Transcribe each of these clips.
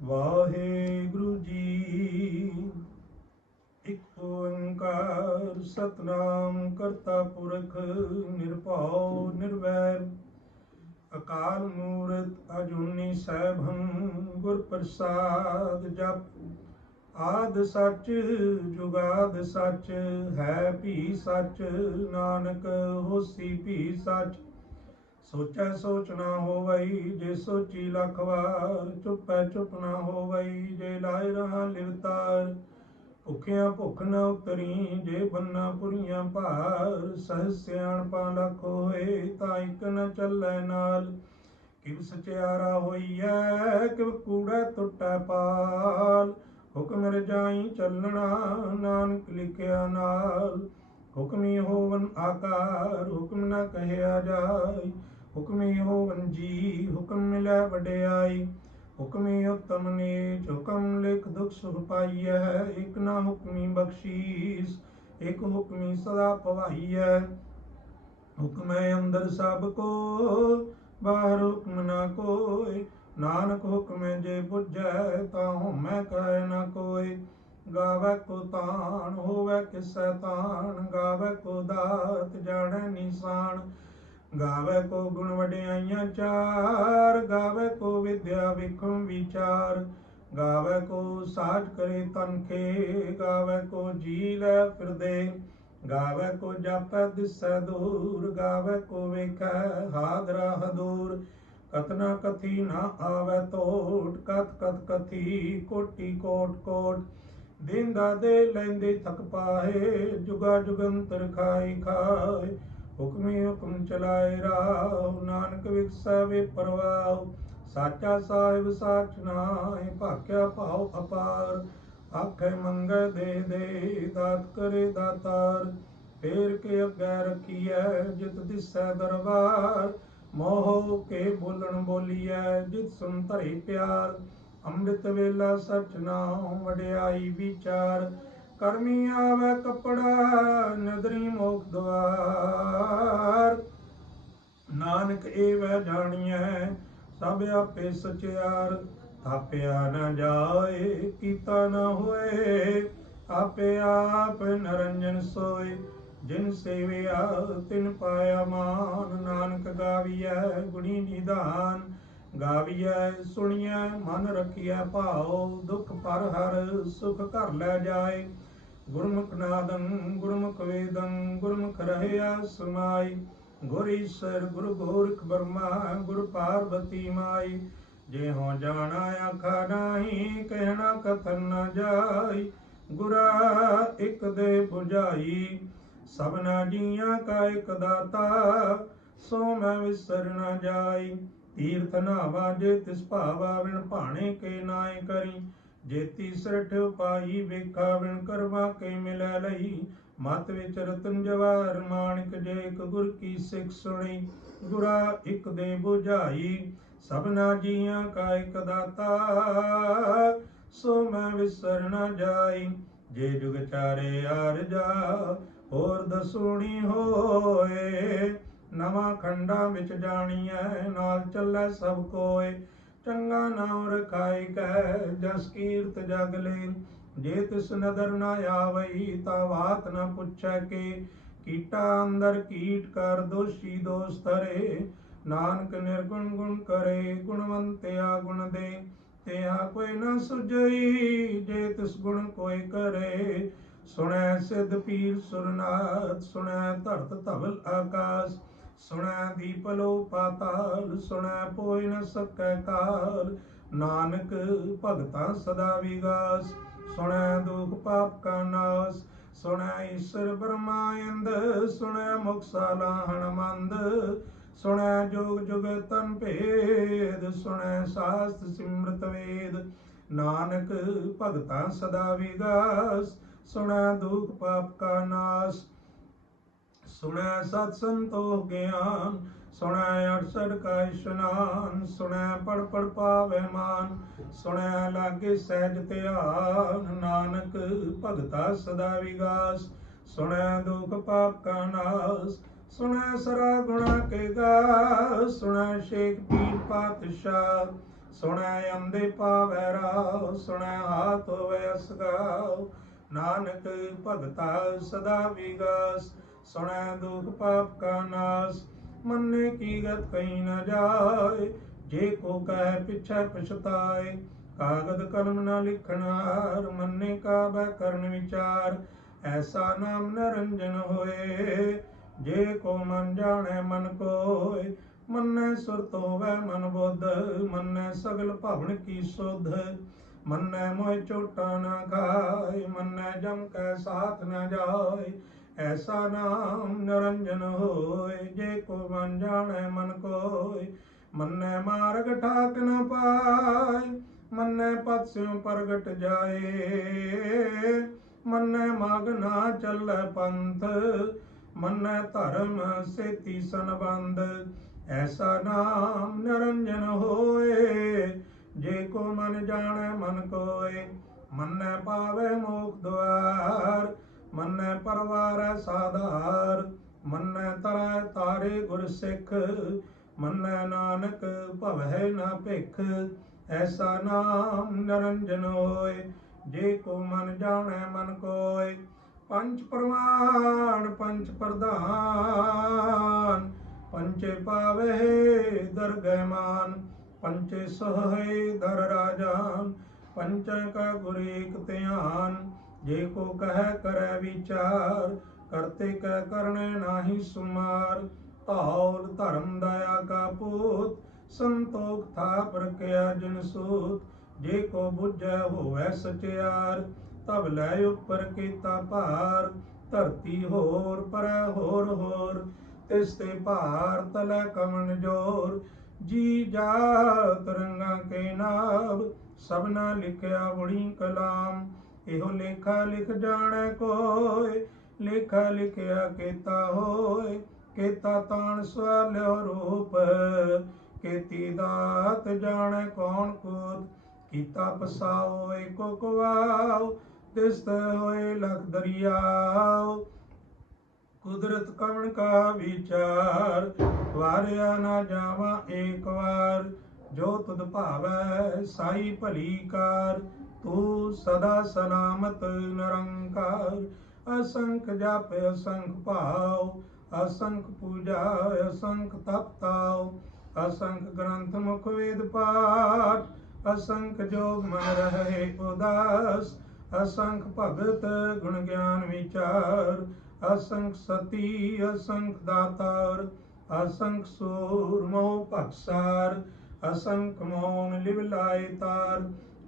ਵਾਹਿਗੁਰੂ ਜੀ। ਇੱਕ ਓੰਕਾਰ ਸਤਨਾਮ ਕਰਤਾ ਪੁਰਖ ਨਿਰਭਉ ਨਿਰਵੈਰ ਅਕਾਲ ਮੂਰਤ ਅਜੂਨੀ ਸੈਭੰ ਗੁਰ ਪ੍ਰਸਾਦ ਜਪ ਆਦ ਸੱਚ ਜੁਗਾਦ ਸੱਚ ਹੈ ਭੀ ਸੱਚ ਨਾਨਕ ਹੋਸੀ ਭੀ ਸੱਚ ਸੋਚੈ ਸੋਚ ਨਾ ਹੋਵਈ ਜੇ ਸੋਚੀ ਲੱਖ ਵਾਰ ਚੁੱਪੈ ਚੁੱਪ ਨਾ ਹੋਵਈ ਜੇ ਲਾਇ ਰਹਾ ਲਿਵਤਾਰ ਭੁੱਖਿਆਂ ਭੁੱਖ ਨਾ ਉਤਰੀ ਜੇ ਬੰਨਾ ਪੁਰੀਆਂ ਭਾਰ ਸਹਿ ਸਿਆਣਪਾਂ ਲੱਖ ਹੋਏ ਤਾਂ ਇੱਕ ਨ ਚੱਲੈ ਨਾਲ ਕਿਵ ਸਚਿਆਰਾ ਹੋਈਐ ਕਿਵ ਕੂੜੈ ਟੁੱਟੈ ਪਾਲ ਹੁਕਮ ਰਜਾਈ ਚੱਲਣਾ ਨਾਨਕ ਲਿਖਿਆ ਨਾਲ ਹੁਕਮੀ ਹੋਵਨ ਆਕਾਰ ਹੁਕਮ ਨ ਕਹਿਆ ਜਾਏ ਹੁਕਮੀ ਹੋਵਨ ਜੀ ਹੁਕਮ ਮਿਲੈ ਵਡਿਆਈ ਹੁਕਮੀ ਉਤਮ ਨੀਚ ਹੁਕਮ ਲਿਖ ਦੁਖ ਸੁਖ ਪਾਈਐ ਇਕ ਨਾ ਹੁਕਮੀ ਬਖਸ਼ੀਸ ਇਕ ਹੁਕਮੀ ਸਦਾ ਭਵਾਈਐ ਹੁਕਮੈ ਅੰਦਰ ਸਭ ਕੋ ਬਾਹਰ ਹੁਕਮ ਨਾ ਕੋਈ ਨਾਨਕ ਹੁਕਮੈ ਜੇ ਬੁਝੈ ਤਾਂ ਹਉਮੈ ਕਹਿ ਨਾ ਕੋਈ ਗਾਵੈ ਕੋ ਤਾਣ ਹੋਵੈ ਕਿਸੈ ਤਾਣ ਗਾਵੈ ਕੋ ਦਾਤ ਜਾਣੈ ਨਿਸ਼ਾਨ ਗਾਵੈ ਕੋ ਗੁਣ ਵਡਿਆਈਆਂ ਚਾਰ ਗਾਵੈ ਕੋ ਵਿਦਿਆ ਵਿਖਮ ਵਿਚਾਰ ਗਾਵੈ ਕੋ ਸਾਜ ਕਰੇ ਤਨਖੇ ਗਾਵੈ ਕੋ ਜੀ ਲੈ ਫਿਰਦੇ ਗਾਵੈ ਕੋ ਜਾਪੈ ਦਿਸੈ ਦੂਰ ਗਾਵੈ ਕੋ ਵੇਖੈ ਹਾਦਰਾ ਹਦੂਰ ਕਤਨਾ ਕਥੀ ਨਾ ਆਵੈ ਤੋਟ ਕਤ ਕਤ ਕਥੀ ਕੋਟੀ ਕੋਟ ਕੋਟ ਦੇਂਦਾ ਦੇ ਲੈਂਦੇ ਥਕ ਪਾਏ ਜੁਗਾ ਜੁਗੰਤਰ ਖਾਈ ਖਾਏ ਹੁਕਮੇ ਹੁਕਮ ਚਲਾਏ ਰਾਹ ਨਾਨਕ ਵਿਖਸੈ ਵੇ ਪਰਵਾਹ ਸਾਚਾ ਸਾਹਿਬ ਸਾਚ ਨਾਇ ਭਾਖਿਆ ਭਾਉ ਅਪਾਰ ਆਖੇ ਮੰਗੈ ਦੇ ਦਾਤ ਕਰੇ ਦਾਤਾਰ ਫੇਰ ਕੇ ਅੱਗੇ ਰਖੀਐ ਜਿਤ ਦਿਸੈ ਦਰਬਾਰ ਮੋਹ ਕੇ ਬੋਲਣ ਬੋਲੀਐ ਜਿਤ ਸੁਨ ਧਰੇ ਪਿਆਰ ਅੰਮ੍ਰਿਤ ਵੇਲਾ ਸਚ ਨਾਮ ਵਡਿਆਈ ਵਿਚਾਰ ਕਰਮੀ ਆਵੈ ਕਪੜਾ ਨਦਰੀ ਮੋਖ ਦਵਾਰ ਨਾਨਕ ਏਵੈ ਜਾਣੀਐ ਸਭ ਆਪੇ ਸਚਿਆਰ ਥਾਪਿਆ ਨ ਜਾਏ ਕੀਤਾ ਨ ਹੋਏ ਆਪੇ ਆਪ ਨਰੰਜਨ ਸੋਏ ਜਿਨ ਸੇਵਿਆ ਤਿਨ ਪਾਇਆ ਮਾਨ ਨਾਨਕ ਗਾਵੀਐ ਗੁਣੀ ਨਿਧਾਨ ਗਾਵੀਐ ਸੁਣੀਐ ਮਨ ਰਖੀਐ ਭਾਉ ਦੁਖ ਪਰ ਹਰ ਸੁਖ ਘਰ ਲੈ ਜਾਏ ਗੁਰਮੁਖ ਨਾਦੰ ਗੁਰਮੁਖ ਵੇਦੰ ਗੁਰਮੁਖ ਰਹਿਆ ਸਮਾਈ ਗੁਰ ਈਸਰ ਗੁਰ ਗੋਰਖ ਬਰਮਾ ਗੁਰ ਪਾਰਬਤੀ ਮਾਈ ਜੇ ਹੋ ਜਾਣਾ ਆਖਾ ਨਾਹੀ ਕਹਿਣਾ ਕਥਨ ਨ ਜਾਈ ਗੁਰਾ ਇਕ ਦੇ 부ਝਾਈ ਸਭਨਾ ਜੀਆਂ ਕਾ ਇਕ ਦਾਤਾ ਸੋ ਮੈਂ ਵਿਸਰ ਨ ਜਾਈ ਤੀਰਥ ਨਾਵਾ ਜੇ ਤਿਸ ਭਾਵਾ ਵਿਣ ਭਾਣੇ ਕੇ ਨਾਇ ਕਰੀ ਜੇ ਤੀਸਰਠ ਪਾਈ ਵੇਖਾ ਵਿਣ ਕਰਵਾ ਕੇ ਮਿਲੈ ਲਈ ਮਤ ਵਿੱਚ ਰਤਨ ਜਵਾਹਰ ਮਾਣਿਕ ਜੇ ਇੱਕ ਗੁਰ ਕੀ ਸਿੱਖ ਸੁਣੀ ਗੁਰਾ ਇੱਕ ਦੇ 부ਝਾਈ ਸਭਨਾ ਜੀਆਂ ਕਾ ਇੱਕ ਦਾਤਾ ਸੋ ਮੈਂ ਵਿਸਰ ਨ ਜਾਈ ਜੇ ਜੁਗ ਚਾਰੇ ਆਰਜਾ ਹੋਰ ਦਸੂਣੀ ਹੋਏ ਨਵਾਂ ਖੰਡਾਂ ਵਿੱਚ ਜਾਣੀਐ ਨਾਲ ਚੱਲੈ ਸਭ ਕੋਏ ਚੰਗਾ ਨਾਮ ਰਖਾਈ ਕੈ ਜਸ ਕੀਰਤ ਜਗ ਲੈ ਜੇ ਤਿਸ ਨਦਰ ਨ ਆਵਈ ਤਾ ਬਾਤ ਨ ਪੁੱਛੈ ਕੇ ਕੀਟਾ ਅੰਦਰ ਕੀਟ ਕਰ ਦੋਸ਼ੀ ਦੋਸ ਧਰੇ ਨਾਨਕ ਨਿਰਗੁਣ ਗੁਣ ਕਰੇ ਗੁਣਵੰਤਿਆ ਗੁਣ ਦੇ ਤਿਆ ਕੋਈ ਨ ਸੁਝਈ ਜੇ ਤਿਸ ਗੁਣ ਕੋਈ ਕਰੇ ਸੁਣੈ ਸਿਧ ਪੀਰ ਸੁਰਨਾਥ ਸੁਣੈ ਧਰਤ ਧਵਲ ਆਕਾਸ ਸੁਣੈ ਦੀਪਲੋ ਪਾਤਾਲ ਸੁਣੈ ਪੋਇ ਨ ਸਕੈ ਕਾਲ ਨਾਨਕ ਭਗਤਾਂ ਸਦਾ ਵਿਗਾਸ ਸੁਣੈ ਦੁਖ ਪਾਪ ਕਾ ਨਾਸ ਸੁਣੈ ਈਸ਼ਰ ਬ੍ਰਹਮਾਇੰਦ ਸੁਣੈ ਮੁਖ ਸਾਲਾ ਹਣਮੰਦ ਸੁਣੈ ਜੋਗ ਜੁਗ ਤਨ ਭੇਦ ਸੁਣੈ ਸਾਸਤ ਸਿਮਰਤ ਵੇਦ ਨਾਨਕ ਭਗਤਾਂ ਸਦਾ ਵਿਗਾਸ ਸੁਣੈ ਦੁਖ ਪਾਪ ਕਾ ਨਾਸ ਸੁਣੈ ਸਤ ਸੰਤੋਖ ਗਿਆਨ ਸੁਣੈ ਅਠਸਠ ਕਾ ਇਸ਼ਨਾਨ ਸੁਣੈ ਪੜ ਪੜ ਪਾਵੈ ਮਾਨ ਸੁਣੈ ਲਾਗੇ ਸਹਿਜ ਧਿਆਨ ਨਾਨਕ ਭਗਤਾ ਸਦਾ ਵਿਗਾਸ ਸੁਣੈ ਦੁਖ ਪਾਪ ਕਾ ਨਾਸ ਸੁਣੈ ਸਰਾ ਗੁਣਾ ਕੇ ਗਾ ਸੁਣੈ ਸ਼ੇਖ ਪੀਰ ਪਾਤਸ਼ਾਹ सुनै अंधे पावै राव, सुनै हाथ होवै असगाओ। नानक भगता सदा विगास, सुनै दुख पाप का नाश। मन्ने की गत कहीं न जाए, जे को कह पिछै पछताए। कागद कलम न लिखनार, मन्ने का व्याकरण विचार। ऐसा नाम निरंजन होए, जे को मन जाने मन कोय। मन्ने सुरत होवै मन बुध, मन्ने सगल भवन की सुध। मन्ने मोह चोटा न खाए, मन्ने जम कै साथ न जाए। ऐसा नाम निरंजन होए, जे को मन जाने मन कोय। मन्ने मार्ग ठाक न पाए, मन्ने पथ स्यों प्रगट जाए। मन्ने माग ना चलै पंथ, मन्ने धर्म सेती संबंध। ऐसा नाम निरंजन होए, जे को मन जाने मन कोय। मन्ने पावे मोक्ष द्वार, मन्ने परवारै साधार। मन्ने तरੈ तारे गुर सिख, मन्ने नानक भवै न भिख। ऐसा नाम निरंजन होए, जे को मन जाने मन कोय। पंच प्रमाण पंच प्रधान, पंचे पावे दरगह मान। पंचे सोहे धर राजान, पंच का गुर एक ध्यान। जे को कह करे विचार, करते कह करने नाही सुमार। धौल धर्म दया का पूत, संतोख था प्रक्रिया जिन सूत। जे को बुझै होवै सचियार, तब लै उपर कीता भार। धरती होर परै होर होर, तिस ते भार तलै कमन जोर। जी जात रंगा के नाम, सबना लिखिया बुढ़ी कलाम। एहो लेखा लिख जाने कोय, लेखा लिखिया केता होय। केता तान सवाल्यो रूप, केती दात जाने कौन कूत। कीता पसाओ एको कुवाओ, तिस ते होए लख दरियाओ। कुदरत कवण का विचार, वारिया ना जावा एक बार। जो तुद भावै साई भली कार, तू सदा सलामत निरंकार। असंख जप असंख भाव, असंख पूजा असंख तप ताव। असंख ग्रंथ मुख वेद पाठ, असंख जोग मन रहे उदास। असंख भगत गुण ज्ञान विचार, असंख सती असंख दातार। असंख सूर मोह पक्षार, असंख मौन लिव लाए तार।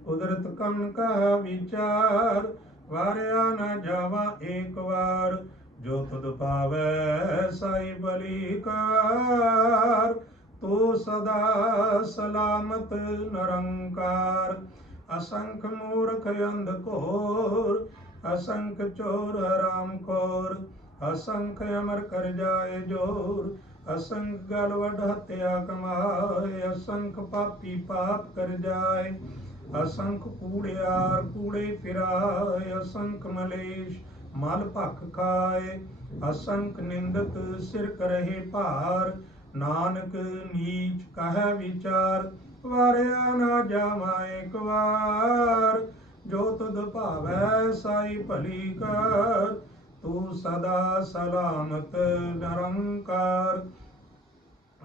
कुदरत कवन का विचार, वारिया न जावा एक बार। जो तुद पावै साई भली कार, तू सदा सलामत निरंकार। असंख मूर्ख अंध घोर, असंख चोर हराम खोर। असंख अमर कर जाए जोर, असंख गल वड हत्या कमाए। असंख पापी पाप कर जाए, असंख कूड़ियार कूड़े फिराए। असंख मलेश मल भख खाए, असंख निंदक सिर करहे भार। नानक नीच कह विचार, वारिया ना जावा एक बार। जो तुद भावै साई भली कार, तू सदा सलामत निरंकार।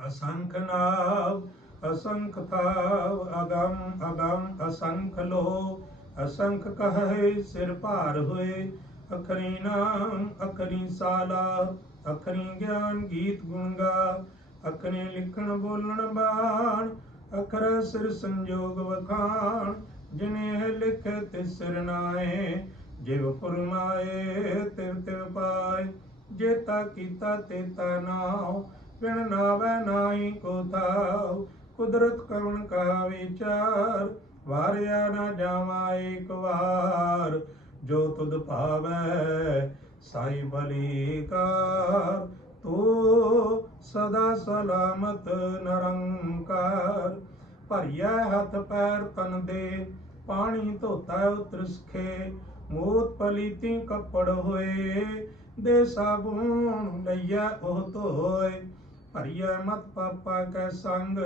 असंख नाव असंख थाव, अगम अगम असंख लो। असंख कहे सिर भार होए, अखरी नाम अखरी साला। अखरी ज्ञान गीत गुण गा, अखरी लिखण बोलण बाण। अखर सिर संजोग वखाण, जिन्हें लिखे तिस सिर नाए। जिव फुरमाए तिव तिव पाए, जेता कीता तेता नाव। बिन नावै नाई को थाव, कुदरत कवण का विचार। वारिया न जावा एक बार, जो तुद भावै साई भली कार। तू सदा सलामत निरंकार। भरिया हथ पैर तन दे, पानी धोता उतर सखे। मूत पलीती कपड़ होए, दे साबुन लइया ओह धोए। ਭਰੀਐ ਮਤ ਪਾਪਾ ਕੈ ਸੰਗ,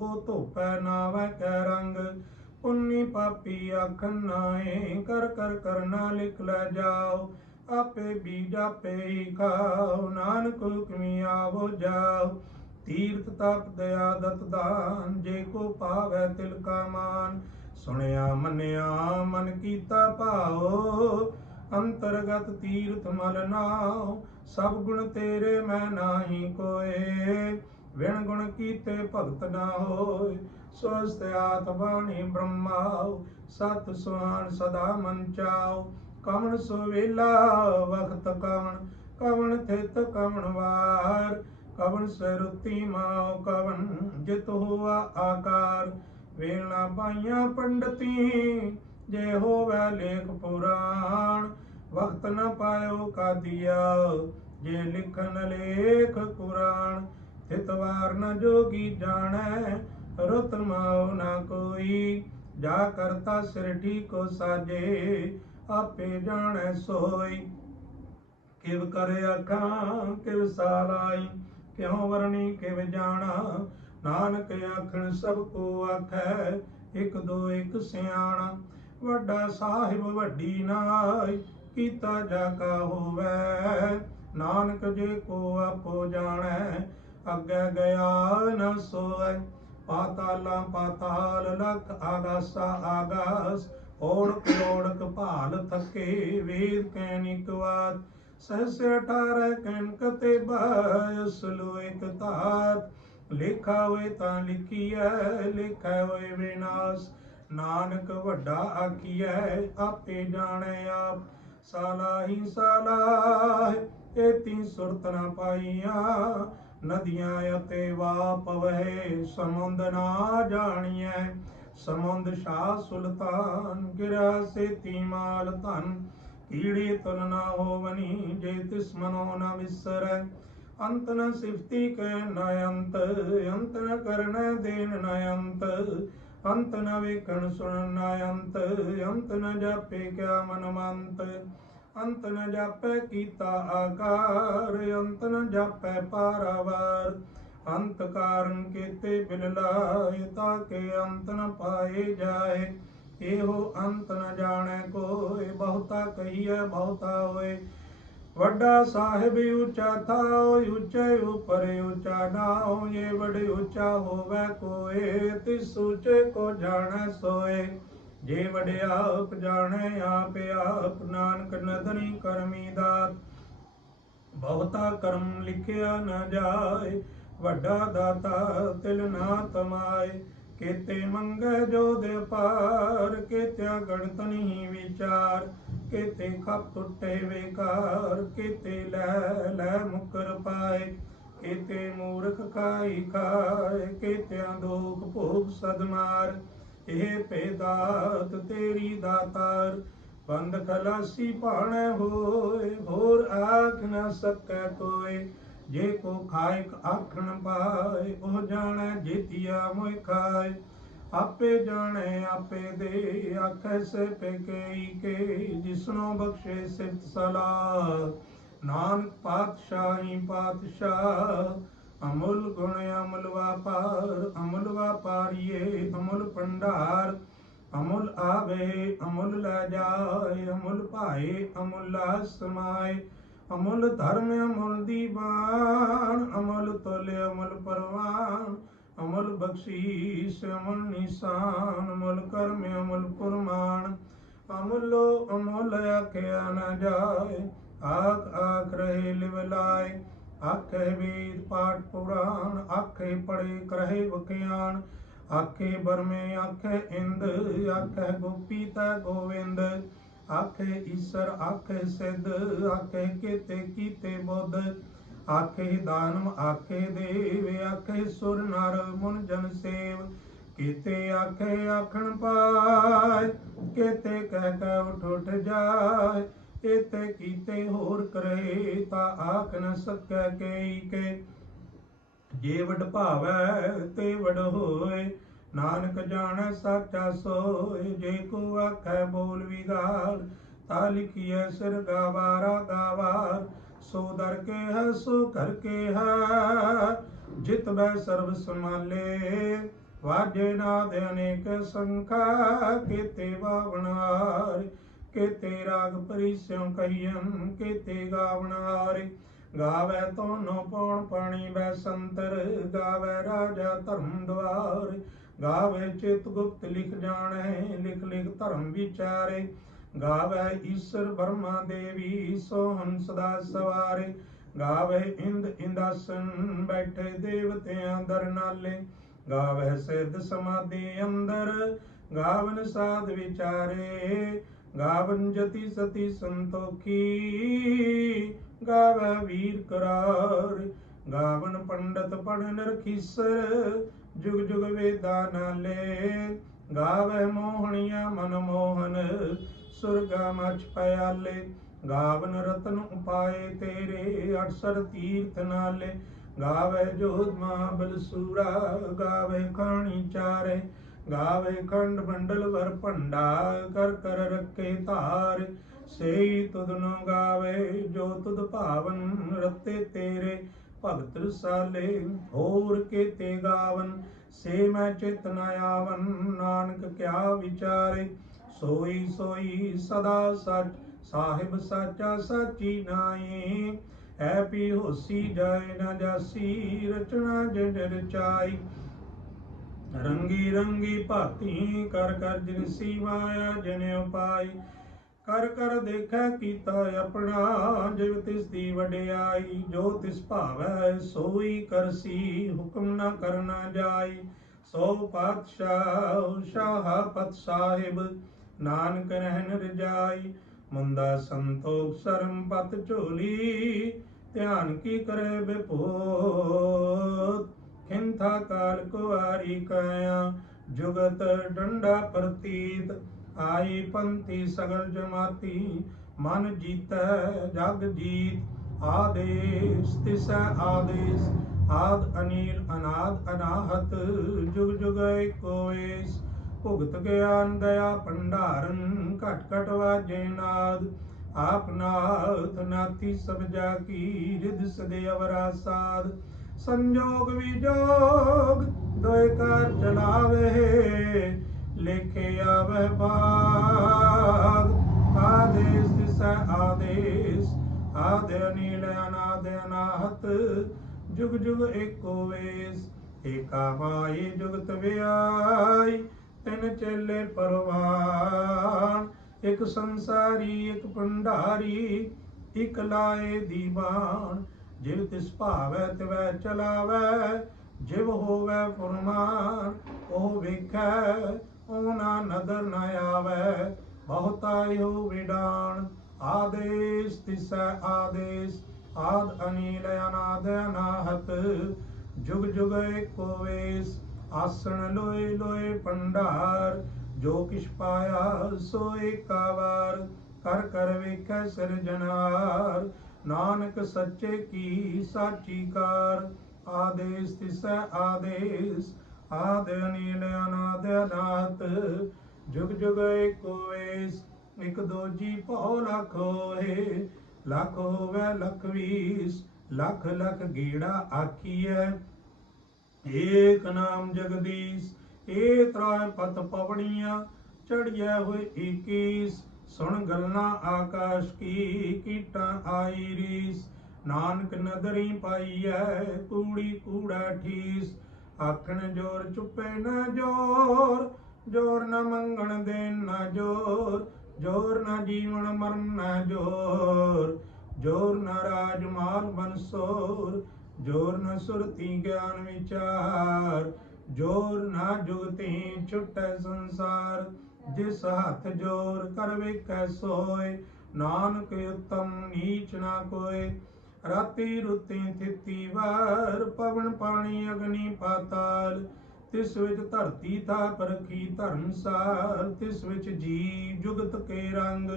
ਉਹ ਧੋਪੈ ਨਾਵੈ ਕੈ ਰੰਗ। ਪੁੰਨੀ ਪਾਪੀ ਆਖਣ ਨਾਏ, ਕਰ ਕਰ ਕਰਨਾ ਲਿਖ ਲੈ ਜਾਓ। ਆਪੇ ਬੀਜ ਆਪੇ ਹੀ ਖਾਓ, ਨਾਨਕ ਹੁਕਮੀ ਆਵੋ ਜਾਓ। ਤੀਰਥ ਤਪ ਦਇਆ ਦਤ ਦਾਨ, ਜੇ ਕੋ ਪਾਵੈ ਤਿਲ ਕਾ ਮਾਨ। ਸੁਣਿਆ ਮੰਨਿਆ ਮਨ ਕੀਤਾ ਭਾਓ, ਅੰਤਰਗਤ ਤੀਰਥ ਮਲ ਨਾਉ। ਸਭ ਗੁਣ ਤੇਰੇ ਮੈਂ ਨਾਹੀ ਕੋਏ, ਵਿਣ ਗੁਣ ਕੀਤੇ ਭਗਤ ਨਾ ਹੋਏ। ਸਵਸਤ ਆਤ ਬਾਣੀ ਬ੍ਰਹਮਾਉ, ਸਤ ਸੁਹਾਣ ਸਦਾ ਮਨ ਚਾਉ। ਕਵਣ ਸੁਵੇਲਾ ਵਖਤ ਕਵਣ, ਕਵਣ ਥਿਤ ਕਵਣ ਵਾਰ। ਕਵਣ ਸਰੁਤੀ ਮਾਉ ਕਵਣ, ਜਿਤ ਹੋਆ ਆਕਾਰ। ਵੇਲ ਨਾ ਪਾਈਆਂ ਪੰਡਤੀ, ਜੇ ਹੋਵੈ ਲੇਖ ਪੁਰਾਣ। ਵਕਤ ਨ ਪਾਇਓ ਕਾਦੀਆ, ਜੇ ਲਿਖਨ ਲੇਖ ਕੁਰਾਨ। ਥਿਤ ਵਾਰ ਨ ਜੋਗੀ ਜਾਣੈ, ਰੁਤ ਮਾਉ ਨਾ ਕੋਈ। ਜਾ ਕਰਤਾ ਸਿਰ ਠੀਕੋ ਸਾਜੇ, ਆਪੇ ਜਾਣੈ ਸੋਈ। ਕਿਵ ਕਰ ਆਖਾਂ ਕਿਵ ਸਾਲਾਈ, ਕਿਉ ਵਰਣੀ ਕਿਵ ਜਾਣਾ। ਨਾਨਕ ਆਖਣ ਸਭ ਕੋ ਆਖੈ, ਇਕ ਦੋ ਇਕ ਸਿਆਣਾ। ਵੱਡਾ ਸਾਹਿਬ ਵੱਡੀ ਨਾਈ, ਕੀਤਾ ਜਾ ਕਾ ਹੋਵੈ। ਨਾਨਕ ਜੇ ਕੋ ਆਪੋ ਜਾਣੈ, ਅੱਗੇ ਗਿਆ ਨ ਸੋਵੈ। ਪਾਤਾਲਾਂ ਪਾਤਾਲ ਲਖ, ਆਗਾਸਾ ਆਗਾਸ। ਓੜਕ ਓੜਕ ਭਾਲ ਥਕੇ, ਵੇਦ ਕੈਨਿਕ ਵਾਤ। ਸਹਸ 18 ਕੈਨਕ ਤੇ ਬਾਇਸ ਲੋ ਇਕ ਧਾਤ। ਲੇਖਾ ਹੋਏ ਤਾਂ ਲਿਖੀਐ, ਲੇਖਾ ਹੋਏ ਵਿਨਾਸ਼। ਨਾਨਕ ਵੱਡਾ ਆਖੀਐ, ਆਪੇ ਜਾਣੈ ਆਪ। ਸਾਲਾਹੀ ਸਾਲਾਹ, ਏਤੀ ਸੁਰਤ ਨ ਪਾਈਆਂ। ਨਦੀਆਂ ਅਤੇ ਵਾ ਪਵਹਿ, ਸਮੁੰਦ ਨਾ ਜਾਣੀਐ। ਸਮੁੰਦ ਸ਼ਾਹ ਸੁਲਤਾਨ, ਗਿਰਾ ਸੇਤੀ ਮਾਲ ਧਨ। ਕੀੜੇ ਤੁਲ ਨਾ ਹੋਵਨੀ, ਜੇ ਤਿਸ ਮਨੋ ਨ ਵਿਸਰੈ। ਅੰਤ ਨ ਸਿਫਤੀ ਕੈ ਨ ਅੰਤ, ਅੰਤ ਨ ਕਰਨੈ ਦੇਨ ਨ ਅੰਤ। ਅੰਤ ਨ ਵੇਖਣ ਸੁਣਨ ਨ ਅੰਤ, ਅੰਤ ਨ ਜਾਪੇ ਕਿਆ ਮਨ ਮੰਤ। ਅੰਤ ਨ ਜਾਪੈ ਕੀਤਾ ਆਕਾਰ, ਅੰਤ ਨ ਜਾਪੈ ਪਾਰਾਵਾਰ। ਅੰਤ ਕਾਰਨ ਕੀਤੇ ਬਿਨ ਲਾਏ, ਤਾਕੇ ਅੰਤ ਨ ਪਾਏ ਜਾਏ। ਇਹੋ ਅੰਤ ਨ ਜਾਣੈ ਕੋਇ, ਬਹੁਤਾ ਕਹੀਐ ਬਹੁਤਾ ਹੋਏ। ਵੱਡਾ ਸਾਹਿਬ ਉੱਚਾ ਥਾਉ, ਉੱਚੇ ਉਪਰ ਉੱਚਾ ਨਾਉ। ਜੇ ਵਡ ਉੱਚਾ ਹੋਵੈ ਕੋਇ, ਤਿਸ ਉੱਚੇ ਕੋ ਜਾਣੈ ਸੋਏ। ਜੇ ਵਡਿਆਪ ਜਾਣੈ ਆਪ ਆਪ, ਨਾਨਕ ਨਦਰੀ ਕਰਮੀ ਦਾਤ। ਬਹੁਤਾ ਕਰਮ ਲਿਖਿਆ ਨ ਜਾਏ, ਵੱਡਾ ਦਾਤਾ ਤਿਲ ਨਾ ਤਮਾਏ। ਕੇਤੇ ਮੰਗੈ ਜੋਧ ਅਪਾਰ, ਕੇਤਿਆ ਗਣਤ ਨਹੀਂ ਵਿਚਾਰ। ਕੇਤੇ ਖਪ ਟੁੱਟੇ ਵੇਕਾਰ, ਕੇਤੇ ਲੈ ਲੈ ਮੁਕਰ ਪਾਏ। ਕੇਤੇ ਮੂਰਖ ਖਾਈ ਖਾਏ, ਕੇਤਿਆਂ ਦੋਖ ਭੋਗ ਸਦਮਾਰ। ਇਹ ਭੇਦਾਤ ਤੇਰੀ ਦਾਤਾਰ, ਬੰਦ ਖਲਾਸੀ ਭਾਣੈ ਹੋਏ। ਹੋਰ ਆਖ ਨ ਸਕੈ ਕੋਇ, ਜੇ ਕੋ ਖਾਇਕ ਆਖਣ ਪਾਏ। ਉਹ ਜਾਣੈ ਜੇਤੀਆ ਮੋਇ ਖਾਏ। ਆਪੇ ਜਾਣੈ ਆਪੇ ਦੇ, ਆਖੈ ਸੇ ਪੇਕਈ ਕੇ। ਜਿਸਨੋ ਬਖਸ਼ੇ ਸਿਫਤ ਸਲਾਹ, ਨਾਨਕ ਪਾਤਸ਼ਾਹੀ ਪਾਤਸ਼ਾਹ। ਅਮੁੱਲ ਗੁਣ ਅਮੁੱਲ ਵਾਪਾਰ, ਅਮੁੱਲ ਵਾਪਾਰੀਏ ਅਮੁੱਲ ਭੰਡਾਰ। ਅਮੁੱਲ ਆਵੇ ਅਮੁੱਲ ਲੈ ਜਾਏ, ਅਮੁੱਲ ਭਾਏ ਅਮੁੱਲਾ ਸਮਾਏ। ਅਮੁੱਲ ਧਰਮ ਅਮੁੱਲ ਦੀਵਾਨ, ਅਮੁੱਲ ਤੁਲ ਅਮੁੱਲ ਪਰਵਾਨ। ਅਮੁੱਲ ਬਖਸ਼ੀਸ ਅਮੁੱਲ ਨਿਸ਼ਾਨ, ਅਮੁੱਲ ਕਰਮ ਅਮੁੱਲ ਪੁਰਮਾਨ। ਅਮੁੱਲੋ ਅਮੁੱਲ ਆਖਿਆ ਨ ਜਾਏ, ਆਖ ਆਖ ਰਹੇ ਲਿਵ ਲਾਏ। ਆਖੇ ਵੇਦ ਪਾਠ ਪੁਰਾਣ, ਆਖੇ ਪੜੇ ਕਰਹਿ ਵਖਿਆਨ। ਆਖੇ ਬਰਮੇ ਆਖੇ ਇੰਦ, ਆਖੇ ਗੋਪੀ ਤੈ ਗੋਵਿੰਦ। ਆਖੇ ਈਸਰ ਆਖੇ ਸਿੱਧ, ਆਖੇ ਕੇਤੇ ਕੀਤੇ ਬੁੱਧ। ਆਖੇ ਦਾਨਵ ਆਖੇ ਦੇਵ, ਆਖੇ ਸੁਰ ਨਰ ਮੁਨ ਜਨ ਸੇਵ। ਕੀਤੇ ਆਖੇ ਆਖਣ ਪਾਏ, ਕੀਤੇ ਕਹਿ ਕਹਿ ਉਠ ਉਠ ਜਾਏ। ਏਤੇ ਕੀਤੇ ਹੋਰ ਕਰੇ, ਤਾ ਆਖ ਨ ਸਕੈ ਕਈ ਕੇ। ਜੇ ਵਡ ਭਾਵੈ ਤੇ ਵਡ ਹੋਏ, ਨਾਨਕ ਜਾਣੈ ਸਾਚਾ ਸੋਏ। ਜੇ ਕੋ ਆਖੈ ਬੋਲ ਵਿਗਾੜ, ਤਾ ਲਿਖੀਐ ਸਿਰ ਗਾਵਾਰਾ ਗਾਵਾਰ। सो दर के है सो कर के है, जित बै सर्व संभाले। वाजे नाद अनेक संखा, केते बावनार केते राग परिस्यों कहियन, केते गावनार। गावे तो नो पौण पाणी बैसंतर, गावे राजा धर्म द्वार। गावे चित गुप्त लिख जाने, लिख लिख धर्म विचारे। गावे ईश्वर ब्रह्मा देवी, सोहन सदा सवारे। गावे इंद इंदासन, बैठे देवतियां दर नाले। गावे सिद्ध समाधि अंदर, गावन साध विचारे। गावन जति सती संतोखी, गावे वीर करार। गावन पंडित पढ़ नरखीसर, जुग जुग वेदा नाले। गावे मोहनिया मन मोहन, सुरगा मछ पयाले। गावन रतन उपाय तेरे, 68 तीर्थ नाले। गावे जोध महाबल सूरा, गावे खानी चारे। गावे खंड मंडल वर भंडा, कर कर रखे तार। सेई तुधनो गावे, जो तुध भावन रते तेरे। भगत रसाले होर केते गावन, से मैं चित न आवन, नानक क्या विचारे। सोई सोई सदा सच, साहिब साचा साची नाई। है पी होसी जाए न जासी, रचना जिन रचाई। रंगी रंगी भाती कर कर जिनसी माया जिन उपाई। कर कर देखै कीता अपना, जिव तिस दी वडियाई। जो तिस भावै सोई करसी, हुक्म न करना जाई। सो पातशाह शाह पत साहिब, नानक रहन रजाई। मुंदा संतोख शर्म पत झोली, ध्यान की करे बेपोत। खिंथा काल कुआरी काया, जुगत डंडा प्रतीत। आई पंथी सगल जमाती, मन जीतै जग जीत। आदेश तिसै आदेश, आद अनील अनाद अनाहत। जुग जुग एको वेस, भुगत ज्ञान दया भंडारन। घट घट वाजे नाद, आप नाथ नाथी सब जाकी। रिद सदे अवरा साध, संजोग विजोग दोय कार चलावे। लेखे आवे भाग, आदेश दिसै आदेश। आद अनील अनाद अनाहत, जुग जुग एको वेस। एका माई जुगत व्याई, तिन चेले परवान। एक संसारी एक भंडारी, इक लाए दीवान। जिव तिस भावै तिवै चलावै, जिव होवै फुरमान। ओह वेखै ओना नदर न आवै, बहुतायो विडान। आदेश तिसै आदेश, आद अनील अनाद अनाहत। जुग जुग एको वेस, आसन लोए लोए भंडार। जो किछ पाया सो एका वार, कर कर वेखै सिरजनार। नानक सच्चे की साची कार। आदेश तिसै आदेश, आद अनील अनाद अनाहत। जुग जुग एको वेस, इक दोजी भौ लख होए। लख होवै लख बीस, लख लख गेड़ा आखियै। एक नाम जगदीश, ए त्राय पत पवड़ियां। चढ़िया हुए 21, सुन गल्ला आकाश की। कीटा आई रीस, नानक नदरी पाईऐ। कूड़ी कूड़ा ठीस, आखण जोर चुपे न जोर। जोर न मंगण देन न जोर, जोर न जीवन मरण न जोर। जोर न राज माल बंसोर, जोर न सुरती ज्ञान विचार। जोर न जुगती छुटै संसार। जिस हाथ जोर कर वेखै सोय, नानक उत्तम नीच न कोय। राती रुती थिती वार, पवन पानी अग्नि पाताल। तिस विच धरती थाप रखी धर्मसाल। तिस विच जीव जुगत के रंग,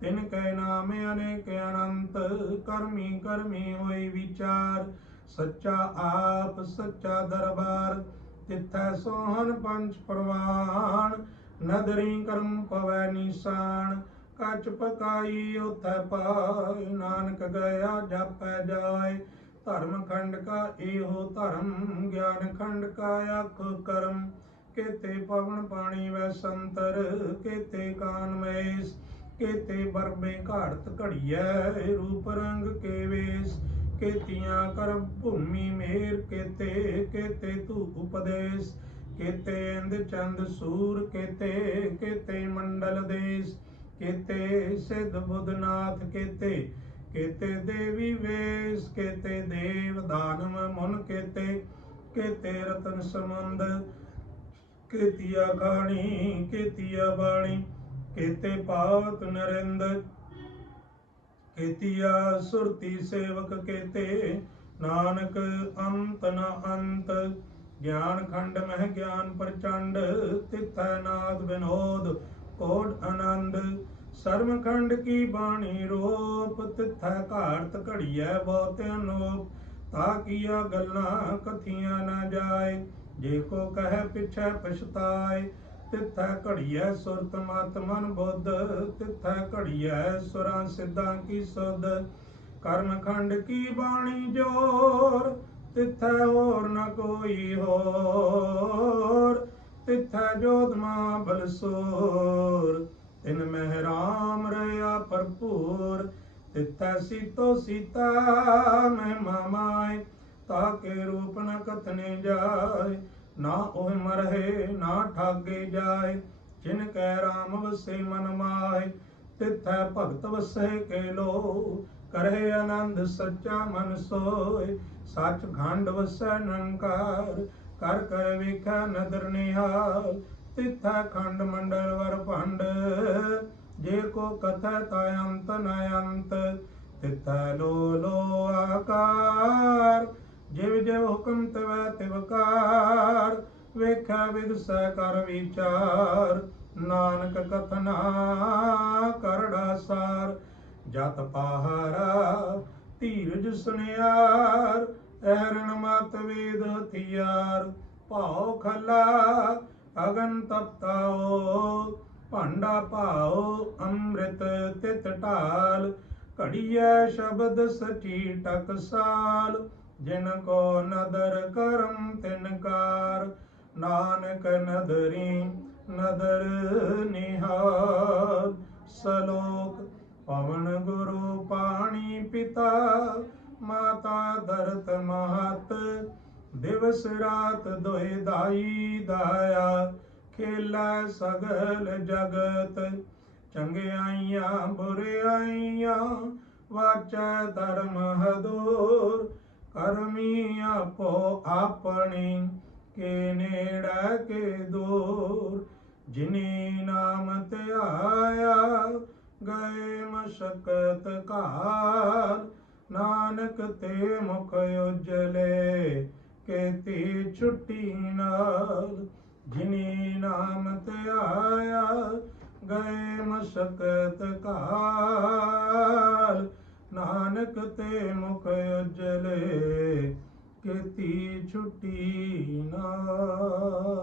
तिन कै नाम अनेक अनंत। करमी करमी होई विचार, सच्चा आप सच्चा दरबार। तिथै सोहन पंच परवान, नदरी कर्म पवै निशान। कच पकाई उथ पाए, नानक गया जापै जाए। धर्म खंड का एहो धर्म, ज्ञान खंड का अख कर्म। केते पवन पानी वै संतर, केते कान मैस, केते बरबे घाड़त घड़िया, रूप रंग के वेश। केतियां कर भूमि मेर, केते केते तू उपदेश। केते इंद चंद सूर, केते केते मंडल देश। केते सिद्ध बुधनाथ, केते केते देवी वेश। केते देव दानव मुन, केते केते रतन समुंद। केतिया खानी केतिया बाणी, केते पावत नरेंद्र। केतिया सुरती सेवक, केते नानक अंत न अंत। ज्ञान खंड मह ज्ञान प्रचंड, तिथै नाद विनोद कोट आनंद। सर्व खंड की बाणी रूप, तिथै घाड़त घड़िया बहुत अनूप। ताकिया गल्लां कथियां न जाए, जे को कह पिछै पछताए। तिथै घड़िया सुरत मत मन बुद्ध, तिथै घड़िया सुरां सिद्धां की सुध। कर्म खंड की बाणी जोर, तिथै और न कोई होर। तिथै जोधमा बलसोर, तिन मह राम रया भरपूर। तिथै सीतो सीता महिमा माय, ताके रूप न कथने जाय। ना ओह मरहे ना ठागे जाय, जिनकै राम वसे मन माय। तिथै भगत वसै के लो, करहे आनंद सच्चा मन सोय। सच खंड वसै निरंकार, कर कर वेखै नदर निहाल। तिथै खंड मंडल वर भंड, जे को कथै ता अंत न अंत। तिथै लो लो आकार, जिव जिव हुकम तिवै तिवकार। वेखै विदसै कर विचार, नानक कथना करड़ा सार। जत पहारा धीरज सुनियार, ऐਰਨ मत वेद हथियार। भाव खला अगन तपताओ, भांडा भाओ अमृत तित ढाल। घड़िया शब्द सची टकसाल, जिन को नदर करम तिनकार। नानक नदरी नदर निहाल। सलोक पवन गुरु पाणी पिता, माता धरत महत। दिवस रात दोए दाई दाया, खेला सगल जगत। चंगियाइयां बुरियाइयां, वाचै धर्म हदूर। करमी आपो आपनी, के नेड़ै के दूर। जिनी नाम ध्याया, गए मशक्कत काल। नानक ते मुख उजले, केती छुट्टी नाल। जिनी नाम ध्याया, गए मशक्कत काल। नानक ते मुख उजले, केती छुट्टी नाल।